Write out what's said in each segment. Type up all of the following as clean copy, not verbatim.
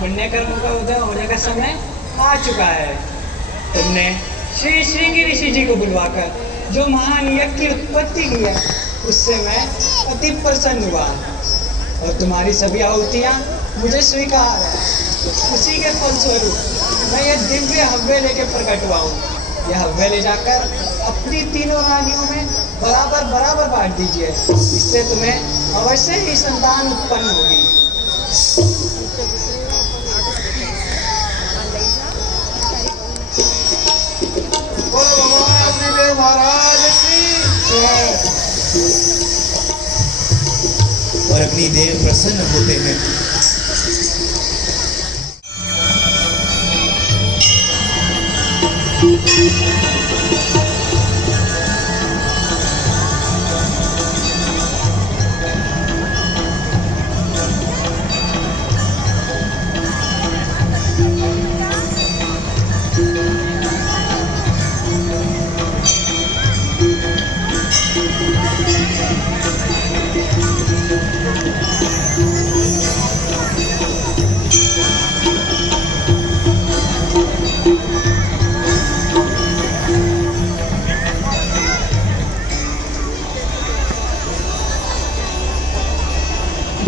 पुण्य कर्मों का उदय होने का समय आ चुका है। तुमने श्री श्रृंगी ऋषि जी को बुलवाकर जो महान यज्ञ की उत्पत्ति की है, उससे मैं अति प्रसन्न हुआ और तुम्हारी सभी आहुतियाँ मुझे स्वीकार है। उसी के फलस्वरूप मैं यह दिव्य हव्य लेके प्रकट हुआ हूँ। यह हव्य ले जाकर अपनी तीनों रानियों में बराबर बराबर बांट दीजिए। इससे तुम्हें अवश्य ही संतान उत्पन्न होगी। महाराज और अग्निदेव प्रसन्न होते हैं।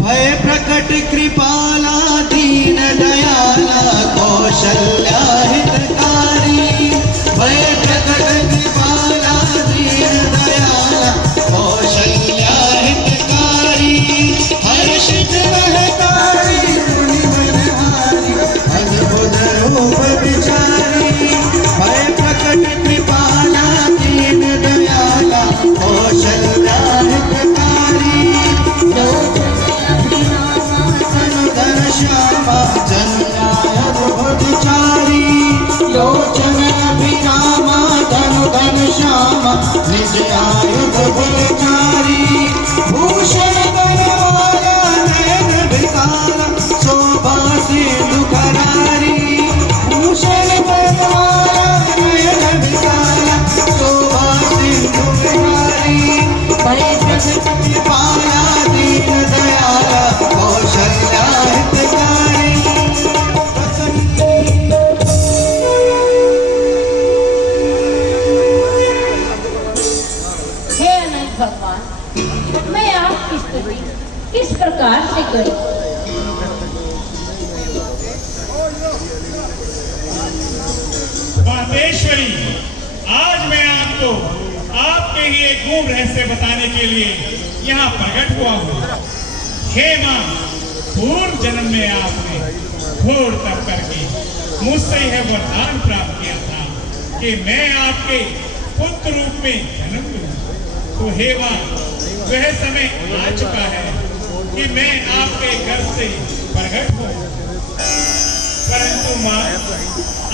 भय प्रकट कृपाला दीन दयाला कौशल्या हितकारी। भय प्रकट कृपाला दीन दयाला कौशल्या हितकारी। हर्षित रहकारी मुनि मनहारी अद्भुत रूप विचारी। भय प्रकट कृपाला दीन दयाला कौशल्या हितकारी। श्यामा जनचारी लोचन अभिरामा धनु धन श्यामा निज आयुध बलचारी। भूषण बनवाला नयन विकारा शोभा सिंधु करारी। भूषण बनवाला नयन विकारा शोभा सिंधु करारी। भय प्रकट कृपाला दीन दयाला कौशल्या हितकारी। हे अनंत भगवान, मैं आपकी स्तुति किस प्रकार से करूं? मातेश्वरी, आज मैं आपको आपके ही एक गूढ़ रहस्य बताने के लिए यहाँ प्रकट हुआ हूँ। हे माँ, पूर्व जन्म में आपने घोर तप करके मुझसे यह वरदान प्राप्त किया था कि मैं आपके पुत्र रूप में जन्म लूँ। तो हे माँ, वह समय आ चुका है कि मैं आपके गर्भ से प्रकट हूँ। परंतु माँ,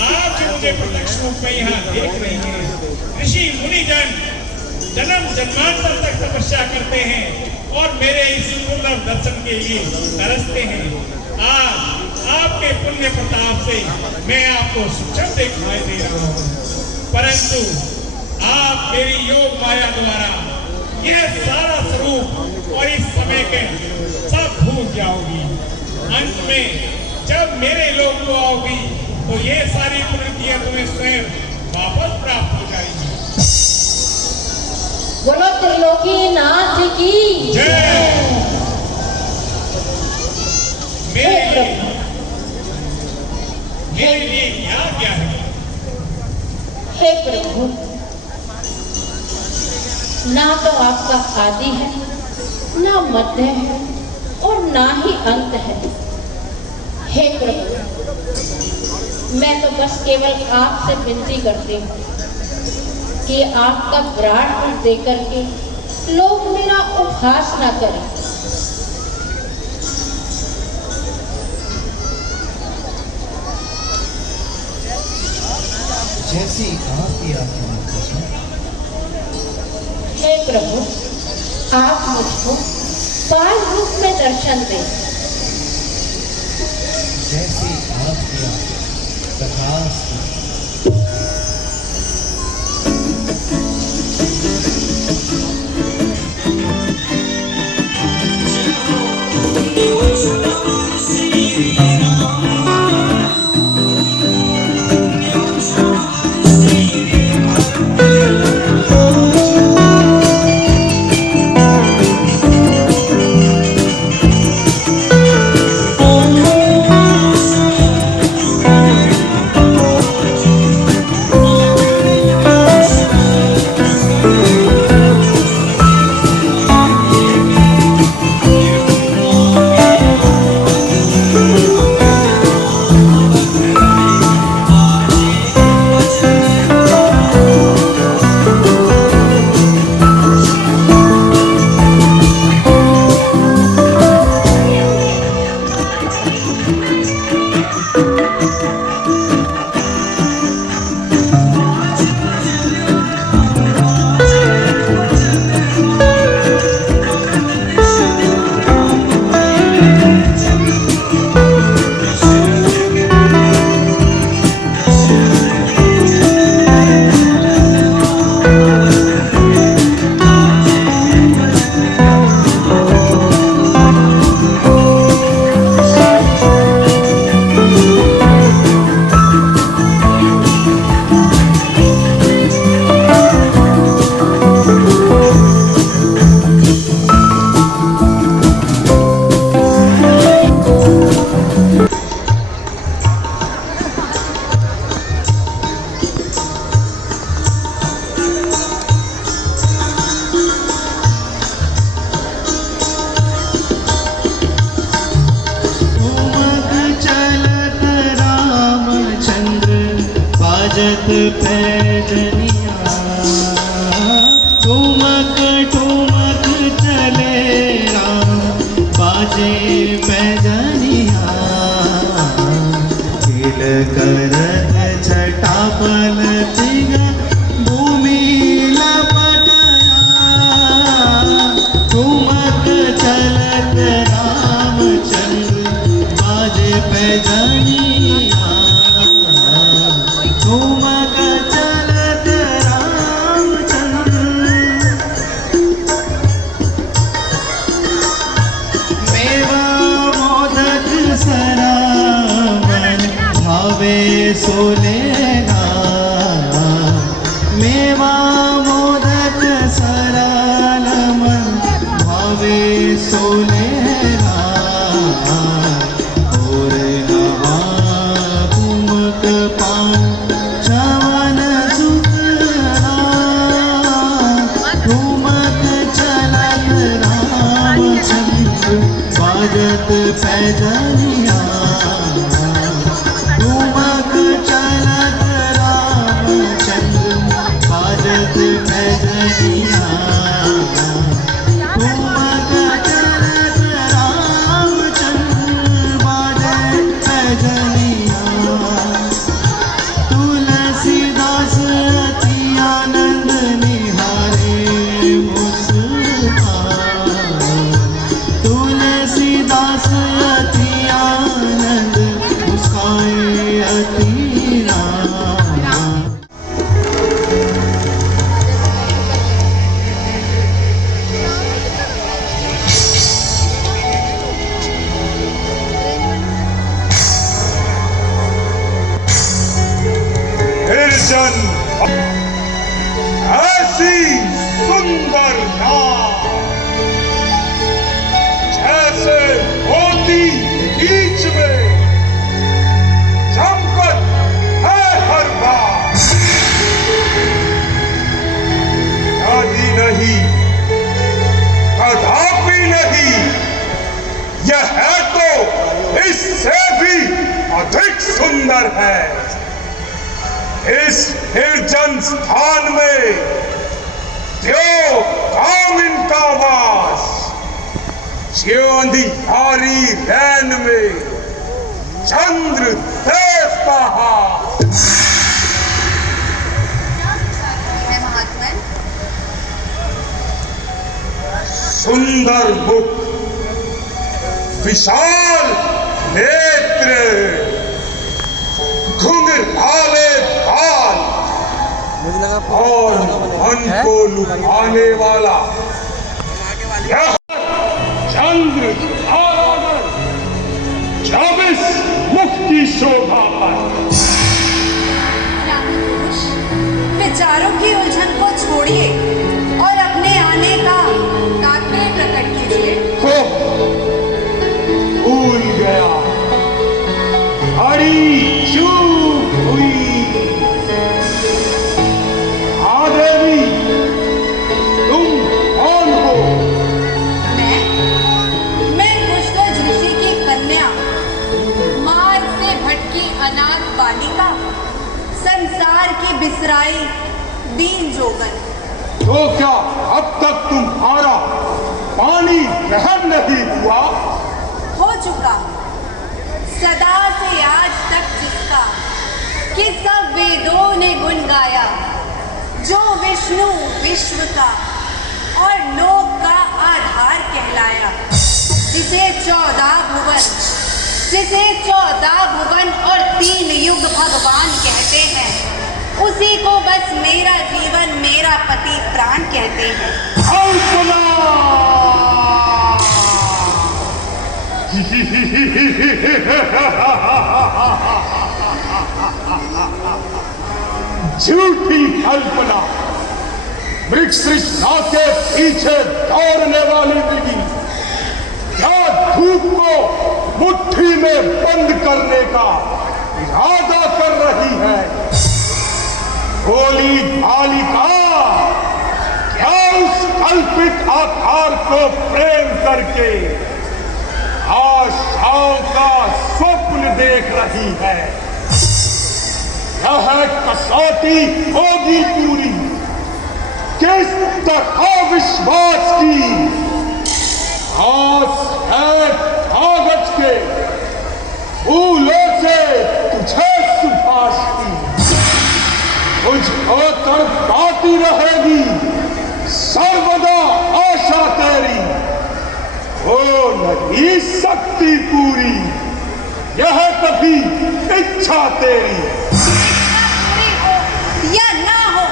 आप जो मुझे प्रत्यक्ष रूप में यहाँ देख रही हैं, ऋषि मुनिजन जन्म जन्मांतर तक तपस्या करते हैं और मेरे इस दुर्लभ दर्शन के लिए तरसते हैं। आज आपके पुण्य प्रताप से मैं आपको सुचम दिखाई दे रहा हूँ, परंतु आप मेरी योग माया द्वारा यह सारा स्वरूप और इस समय के सब भूल जाओगी। अंत में जब मेरे लोक को आओगी तो ये सारी प्रवृत्तियां तुम्हें स्वयं वापस प्राप्त हो जाएगी। बोलो त्रिलोकी नाथ की जय। मेरे लिए क्या है? हे प्रभु, ना तो आपका आदि है, ना मध्य है और ना ही अंत है। हे प्रभु, मैं तो बस केवल आपसे विनती करती हूँ कि आपका विराट रूप देकर के लोग मेरा उपहास न करें। जैसी आपकी आत्मा। हे प्रभु, आप मुझको बाल रूप में दर्शन दें। जैसी आपकी आत्मा प्रकाश। Shri Ram पैजनिया ठुमक ठुमक चले राम बाजे पैजनिया तिल करत छटा पलटिग भूमि लपटया ठुमक चलत रामचंद्र बाजे पैजनिया ठुमक चलत रामचंद्र मेवा मोदक सरावन भावे सोलेगा मेवा मोदक सरालमन भावे सोलेगा और कुमक पान चवन सुखना ठुमक चलत रामचंद्र बाजत पैजनिया ठुमक चलत रामचंद्र बाजत पैजनिया ठुमक चलत रामचंद्र बाजत पैजनिया तुलसीदास अति आनंद निहारे मुस्कान तुलसीदास अति आनंद मुस्काए अति राम निर्जन ऐसी सुंदर नाव जैसे मोती बीच में चमकत है हर बार नदी नहीं कदापि नहीं यह है तो इससे भी अधिक सुंदर है इस निर्जन स्थान में देव कामिन का वास ज्यों अंधियारी रैन में चंद्र देव का हास है महात्मन। सुंदर मुख विशाल नेत्र घुंघराले बाल और मन को लुभाने वाला यह चंद्र तारागण 24 मुख की शोभा पर पुरुष विचारों की उलझन को छोड़िए और अपने आने का तात्पर्य प्रकट कीजिए। हो भूल गया हरी चूक हुई देवी तुम कौन हो मैं कुशध्वज ऋषि की कन्या मार्ग से भटकी अनाथ बालिका संसार की बिसराई दीन जोगन। तो क्या अब तक तुम्हारा पानी ग्रहण नहीं हुआ हो चुका सदा से आज तक जिसका कि सब वेदों ने गुण गाया जो विष्णु विश्व का और लोक का आधार कहलाया जिसे 14 भुवन और 3 युग भगवान कहते हैं उसी को बस मेरा जीवन मेरा पति प्राण कहते हैं। कल्पना झूठी कल्पना वृक्ष तृष्णा के पीछे दौड़ने वाली बिल्ली क्या धूप को मुट्ठी में बंद करने का इरादा कर रही है भोली बालिका क्या उस कल्पित आकार को प्रेम करके आशाओं का स्वप्न देख रही है यह कसौटी होगी पूरी। किस तरह विश्वास की आस है कागज के फूलों से तुझे सुभाष की। तुझको तड़पाती रहेगी सर्वदा आशा तेरी, हो नहीं सकती पूरी यह कभी इच्छा तेरी। पूरी हो या ना हो,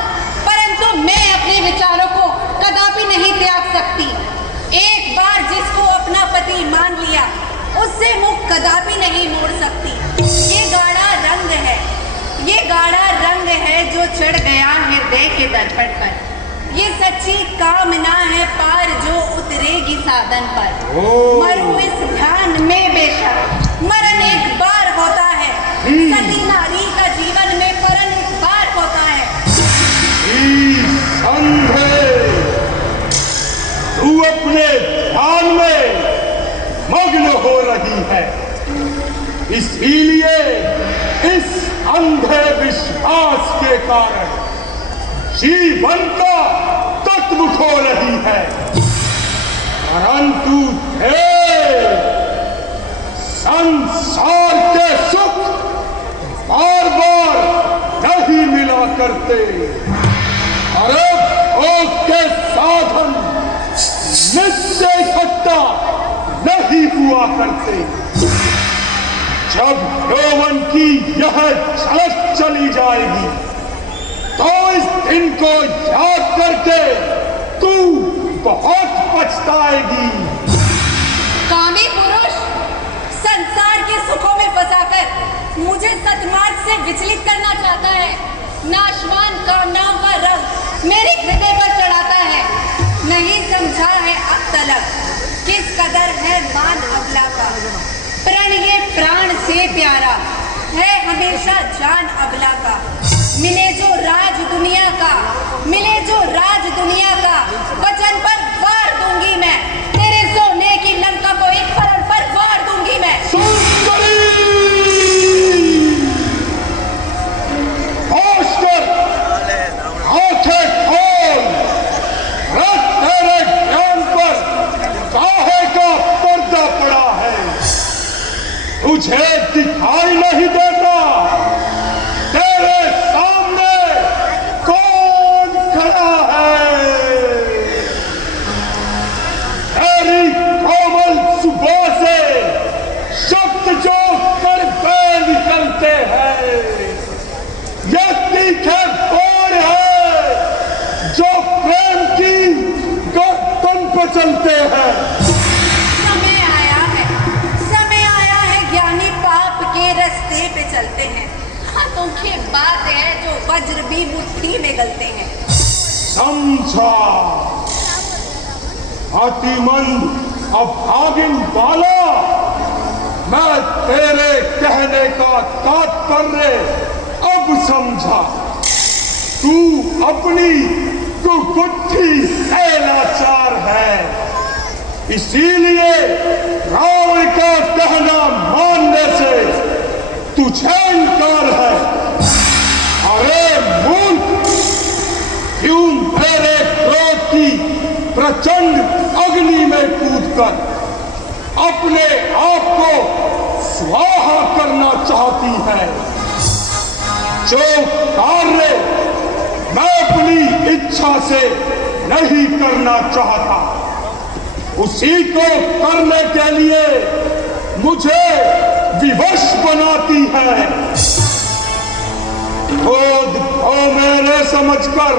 परंतु मैं अपने विचारों को कदापि नहीं त्याग सकती। एक बार जिसको अपना पति मान लिया, उससे मुख कदापि नहीं मोड़ सकती। ये गाढ़ा रंग है, ये गाढ़ा रंग है जो चढ़ गया हृदय के दर्पण पर। ये सच्ची कामना है पार जो उतरेगी साधन पर। मरूं इस ध्यान में बेशक, मरण एक बार होता है। सती नारी का जीवन में मरण एक बार होता है। तू अपने ध्यान में मग्न हो रही है, इसीलिए इस अंधे विश्वास के कारण जीवन का तत्व खो रही है। परंतु संसार के सुख बार बार नहीं मिला करते, अरे भोग के साधन नित्य इकट्ठा नहीं हुआ करते। जब यौवन की यह झलक चली जाएगी तो इस दिन को याद करके तू बहुत पछताएगी। कामी पुरुष संसार के सुखों में फंसाकर मुझे सतमार्ग से विचलित करना चाहता है। नाशवान कामनाओं का रंग मेरे हृदय पर चढ़ाता है। नहीं समझा है अब तलक किस कदर है मान अबला का। प्रण ये प्राण से प्यारा है हमेशा जान अबला का। मिले जो राज दुनिया का, मिले जो राज दुनिया का, वचन पर वार दूंगी मैं। तेरे सोने की लंका को एक परण पर वार दूंगी मैं। होश कर, आंखें खोल, रख तेरे ज्ञान पर काहे का पर्दा पड़ा है। तुझे दिखाई नहीं देता तेरे सामने कौन खड़ा है। तेरी कोमल सुबह से शब्द जो करते निकलते हैं, ये तीखे बोर है जो प्रेम की गर्दन पर चलते हैं। समय आया है ज्ञानी पाप के रास्ते पे चलते हैं। हाथों की बात है जो वज्र भी मुट्ठी में गलते हैं। समझा अतिमंद अभागिन वाला, मैं तेरे कहने का तात्पर्य अब समझा। तू अपनी कुकुट्ठी से लाचार है, इसीलिए रावण का कहना मानने से तुझे इनकार है। अरे मूर्ख, क्यों मेरे क्रोध की प्रचंड अग्नि में कूदकर अपने आप को स्वाहा करना चाहती है। जो कार्य मैं अपनी इच्छा से नहीं करना चाहता, उसी को करने के लिए मुझे विवश बनाती है। खुद को मेरे समझकर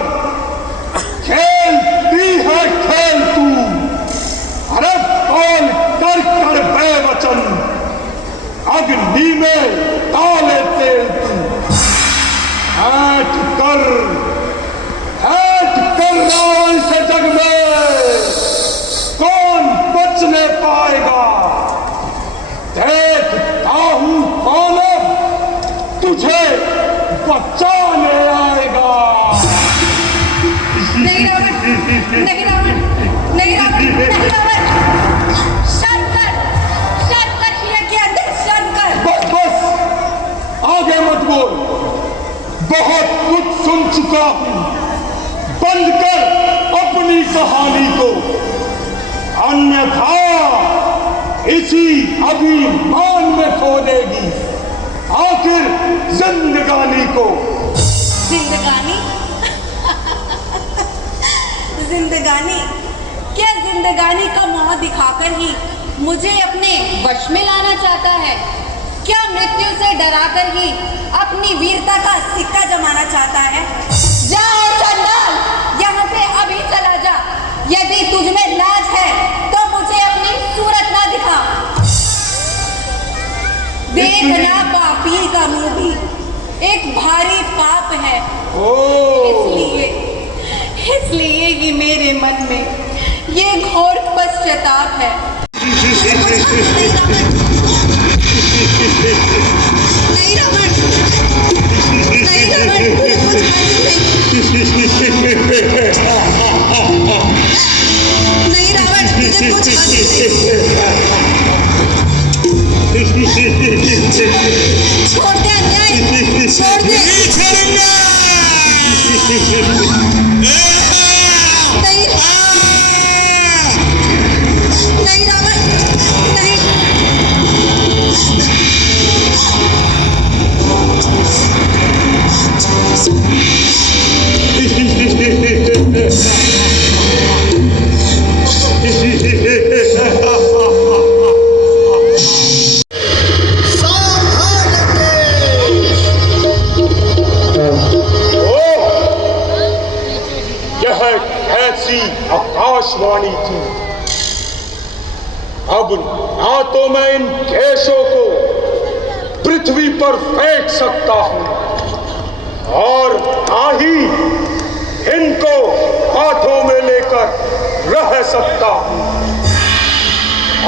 खेलती है खेल तू। अरे बोल कर कर बेवचन, अग्नि में डाले तेल तू। ऐठ कर रावण से जग में कौन बचने पाएगा। देखता हूं कौन तुझे बचाने आएगा। नहीं रावण, नहीं रावण, नहीं रावण, नहीं रावण। शंकर, शंकर के अंदर शंकर। बस बस, आगे मत बोल। हानि को, अन्यथा इसी अभिमान में खो देगी आखिर जिंदगानी को। जिंदगानी जिंदगानी, क्या जिंदगानी का मोह दिखाकर ही मुझे अपने वश में लाना चाहता है? क्या मृत्यु से डराकर ही अपनी वीरता का सिक्का जमाना चाहता है? जा और चंडाल, यहाँ से अभी चला जा। यदि तुझमें लाज है तो मुझे अपनी सूरत ना दिखा। देखना पापी का मुंह भी एक भारी पाप है। इसलिए ही मेरे मन में ये घोर पश्चाताप है। नहीं रावण, नहीं रावण, मुझे कुछ हासिल नहीं। नहीं रावण, मुझे कुछ हासिल नहीं। छोड़ दे अन्याय, छोड़ दे। नहीं, नहीं रावण, नहीं। यह कैसी आकाशवाणी थी। अब ना तो मैं इन केशों को पृथ्वी पर फेंक सकता हूं और ना ही इनको हाथों में लेकर रह सकता हूं।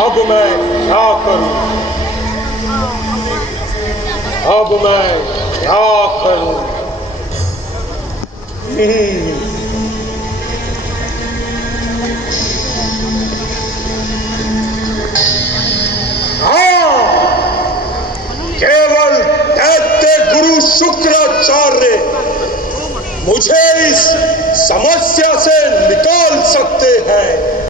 अब मैं क्या करूं? अब मैं क्या करूं? केवल दैत्य गुरु शुक्राचार्य मुझे इस समस्या से निकाल सकते हैं।